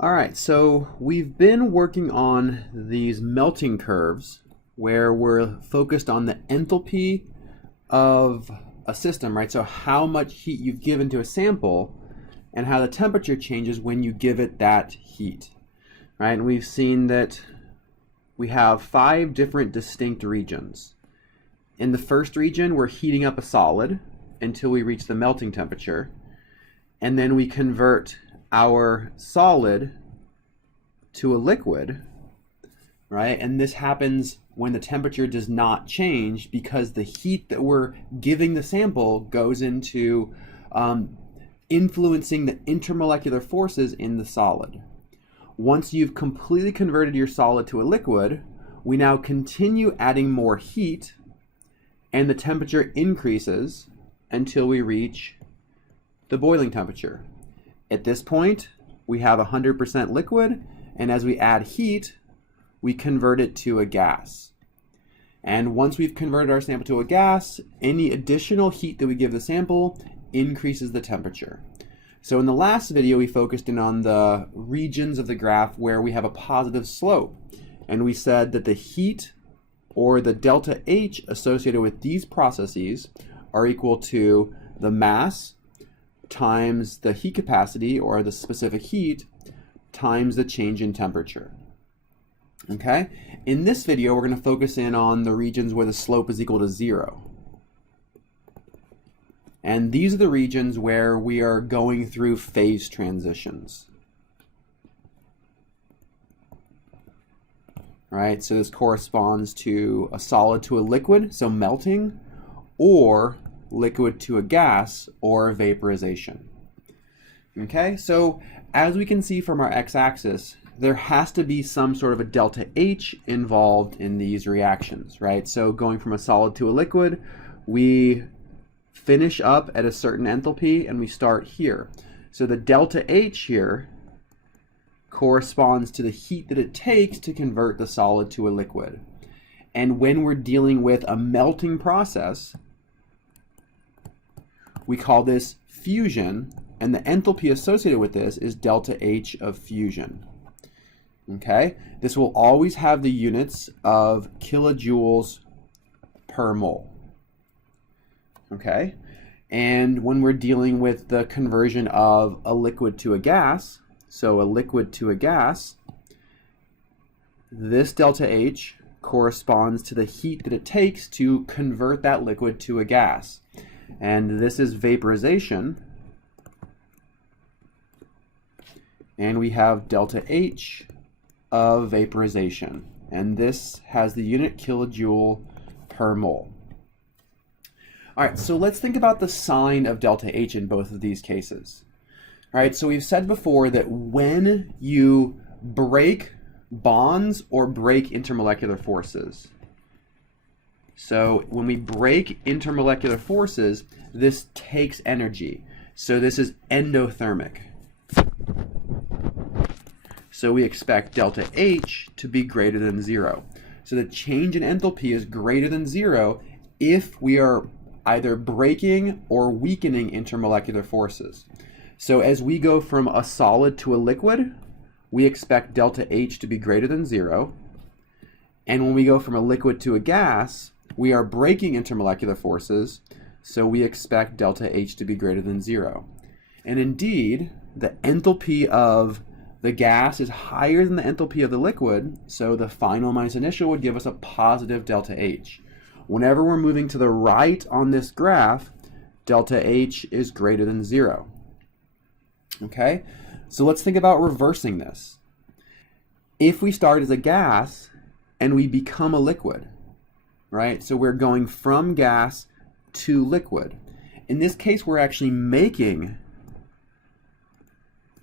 All right, so we've been working on these melting curves where we're focused on the enthalpy of a system, right? So how much heat you've given to a sample and how the temperature changes when you give it that heat, right? And we've seen that we have 5 different distinct regions. In the first region, we're heating up a solid until we reach the melting temperature, and then we convert our solid to a liquid, right? And this happens when the temperature does not change because the heat that we're giving the sample goes into influencing the intermolecular forces in the solid. Once you've completely converted your solid to a liquid, we now continue adding more heat and the temperature increases until we reach the boiling temperature. At this point, we have 100% liquid, and as we add heat, we convert it to a gas. And once we've converted our sample to a gas, any additional heat that we give the sample increases the temperature. So in the last video, we focused in on the regions of the graph where we have a positive slope. And we said that the heat, or the delta H associated with these processes, are equal to the mass times the heat capacity, or the specific heat, times the change in temperature. Okay? In this video, we're going to focus in on the regions where the slope is equal to 0. And these are the regions where we are going through phase transitions. Right? So this corresponds to a solid to a liquid, so melting, or liquid to a gas, or vaporization. Okay? So as we can see from our x-axis, there has to be some sort of a delta H involved in these reactions, right? So going from a solid to a liquid, we finish up at a certain enthalpy and we start here. So the delta H here corresponds to the heat that it takes to convert the solid to a liquid. And when we're dealing with a melting process, we call this fusion, and the enthalpy associated with this is delta H of fusion. Okay? This will always have the units of kilojoules per mole. Okay? And when we're dealing with the conversion of a liquid to a gas, so a liquid to a gas, this delta H corresponds to the heat that it takes to convert that liquid to a gas. And this is vaporization. And we have delta H of vaporization. And this has the unit kilojoule per mole. All right, so let's think about the sign of delta H in both of these cases. All right, so we've said before that when you break bonds or break intermolecular forces, so when we break intermolecular forces, this takes energy. So this is endothermic. So we expect delta H to be greater than 0. So the change in enthalpy is greater than 0 if we are either breaking or weakening intermolecular forces. So as we go from a solid to a liquid, we expect delta H to be greater than 0. And when we go from a liquid to a gas, we are breaking intermolecular forces, so we expect delta H to be greater than 0. And indeed, the enthalpy of the gas is higher than the enthalpy of the liquid, so the final minus initial would give us a positive delta H. Whenever we're moving to the right on this graph, delta H is greater than 0. Okay? So let's think about reversing this. If we start as a gas and we become a liquid, right? So we're going from gas to liquid. In this case, we're actually making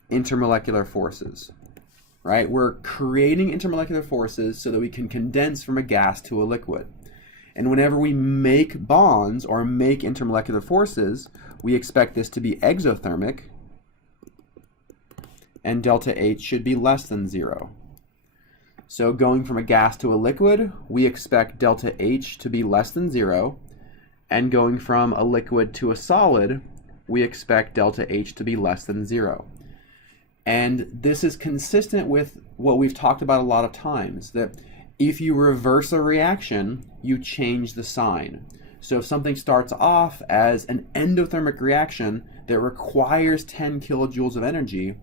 intermolecular forces, right? We're creating intermolecular forces so that we can condense from a gas to a liquid. And whenever we make bonds or make intermolecular forces, we expect this to be exothermic, and delta H should be less than 0. So going from a gas to a liquid, we expect delta H to be less than 0, and going from a liquid to a solid, we expect delta H to be less than 0. And this is consistent with what we've talked about a lot of times, that if you reverse a reaction, you change the sign. So if something starts off as an endothermic reaction that requires 10 kilojoules of energy,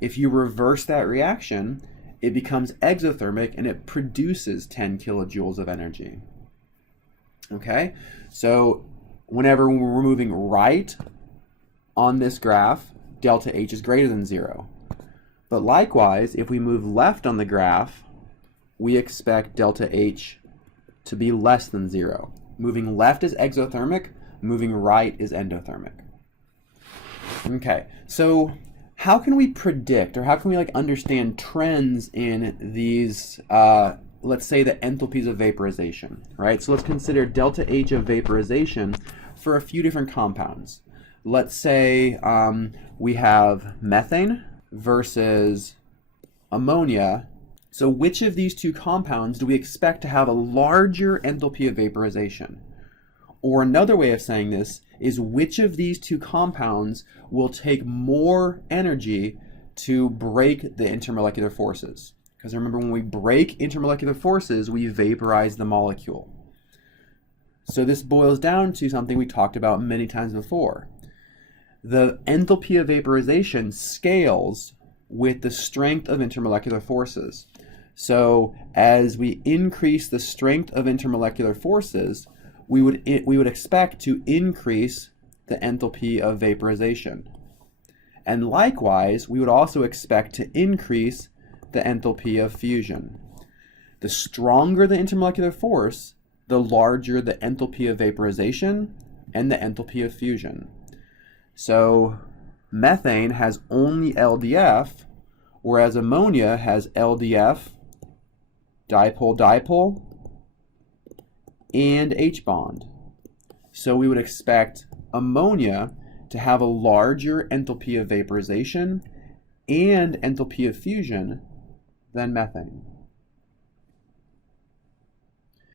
if you reverse that reaction, it becomes exothermic and it produces 10 kilojoules of energy. Okay, so whenever we're moving right on this graph, delta H is greater than 0. But likewise, if we move left on the graph, we expect delta H to be less than 0. Moving left is exothermic, moving right is endothermic. Okay, so how can we predict, or how can we understand trends in these, let's say, the enthalpies of vaporization, right? So let's consider delta H of vaporization for a few different compounds. Let's say we have methane versus ammonia. So which of these two compounds do we expect to have a larger enthalpy of vaporization? Or another way of saying this is, which of these two compounds will take more energy to break the intermolecular forces? Because remember, when we break intermolecular forces, we vaporize the molecule. So this boils down to something we talked about many times before. The enthalpy of vaporization scales with the strength of intermolecular forces. So as we increase the strength of intermolecular forces, we would expect to increase the enthalpy of vaporization. And likewise, we would also expect to increase the enthalpy of fusion. The stronger the intermolecular force, the larger the enthalpy of vaporization and the enthalpy of fusion. So methane has only LDF, whereas ammonia has LDF, dipole-dipole, and H bond. So we would expect ammonia to have a larger enthalpy of vaporization and enthalpy of fusion than methane.